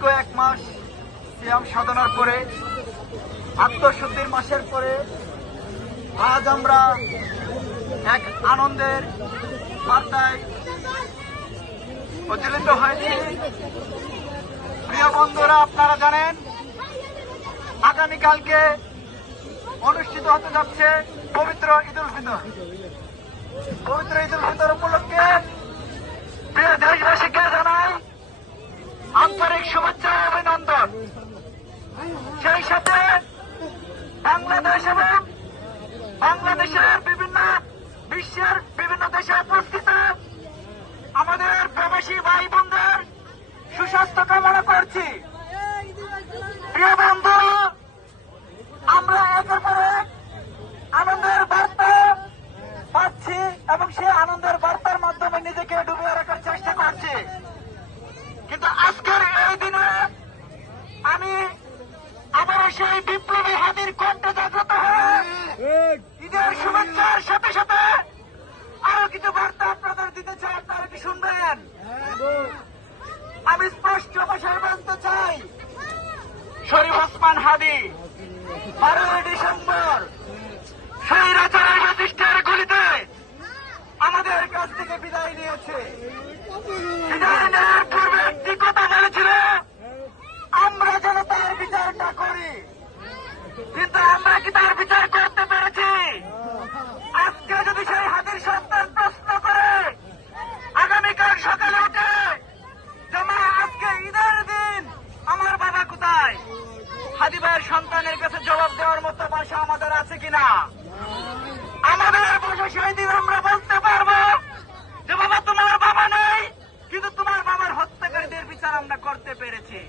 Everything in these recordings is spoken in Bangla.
দীর্ঘ 1 মাস সিয়াম সাধনার পরে, আত্মশুদ্ধির মাসের পরে আজ আমরা এক আনন্দের বার্তায় উজ্জ্বলিত হয়েছি। প্রিয় বন্ধুরা, আপনারা জানেন আগামীকালকে অনুষ্ঠিত হতে যাচ্ছে পবিত্র ঈদুল ফিতর। পবিত্র ঈদুল ফিতর উপলক্ষে প্রিয় দেশবাসীকে জানাই আন্তরিক শুভেচ্ছা ও অভিনন্দন। সেই সাথে বাংলাদেশ এবং বাংলাদেশের বিশ্বের বিভিন্ন দেশে উপস্থিত আমাদের প্রবাসী ভাই বোনদের সুস্বাস্থ্য কামনা করছি। প্রিয় বন্ধু, আমরা একের পর এক আনন্দের বার্তা পাচ্ছি এবং সেই আনন্দের বার্তার মাধ্যমে নিজেকে ডুবিয়ে রাখার চেষ্টা করছি। কিন্তু আজকের এই দিনে আমি আবার সেই বিপ্লবী হাতির কণ্ঠে জাগ্রত হয়ে ঈদের শুভেচ্ছার সাথে সাথে আরো কিছু বার্তা আপনাদের দিতে চাই। আপনারা কি শুনবেন? আমি স্পষ্ট ভাষায় বলতে চাই, শরীফ ওসমান হাদি 12 ডিসেম্বর স্বৈরাচারের প্রতিষ্ঠার গুলিতে আমাদের কাছ থেকে বিদায় নিয়েছে। বিদায় নেওয়ার পূর্বে একটি কথা বলেছিল, আমরা যেন তার বিচারটা করি। কিন্তু আমরা কি তার বিচার করতে পেরেছি? আজকে যদি সেই হাতির সন্তান প্রশ্ন করে আগামীকাল সকালে উঠে যে মা আজকে ঈদের দিন আমার বাবা কোথায়, হাদি ভাইয়ের সন্তানের কাছে জবাব দেওয়ার মতো ভাষা আমাদের আছে কিনা? আমাদের ভাষা সেই দিন আমরা বলতে পারবো যে বাবা তোমার বাবা নেই, কিন্তু তোমার বাবার হত্যাকারীদের বিচার আমরা করতে পেরেছি।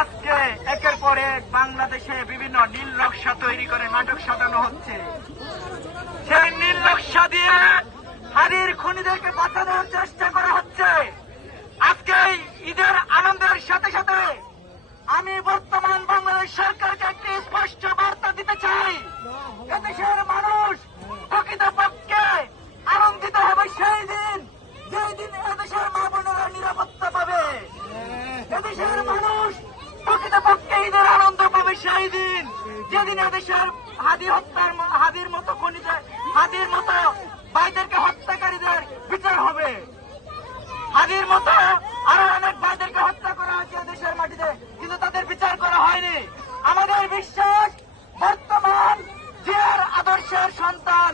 আজকে একের পর এক বাংলাদেশে বিভিন্ন নীল নকশা তৈরি করে নাটক সাজানো হচ্ছে। সেই নীল নকশা দিয়ে হাদির খুনিদেরকে বাঁচানোর চেষ্টা করা হচ্ছে। আজকে ঈদের আনন্দের সাথে সাথে আমি বর্তমান বাংলাদেশ সরকারকে একটি স্পষ্ট বার্তা দিতে চাই, এদেশের মানুষ প্রকৃতপক্ষে আনন্দিত হবে সেই দিন, যেই দিন এদেশের মা বোনেরা নিরাপত্তা পাবে। এদেশের মানুষ প্রকৃতপক্ষে ঈদের আনন্দ পাবে সেই দিন, যেদিন এদেশের হাদির মতো খনিদের, হাদির মতো ভাইদেরকে হত্যাকারীদের বিচার হবে। হাদির মতো আরো অনেক ভাইদেরকে হত্যা করা হয়েছে দেশের মাটিতে, কিন্তু তাদের বিচার করা হয়নি। আমাদের বিশ্বাস, বর্তমান জিয়ার আদর্শের সন্তান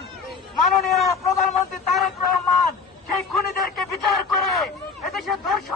মাননীয় প্রধানমন্ত্রী তারেক রহমান সেই খুনিদেরকে বিচার করে এদেশের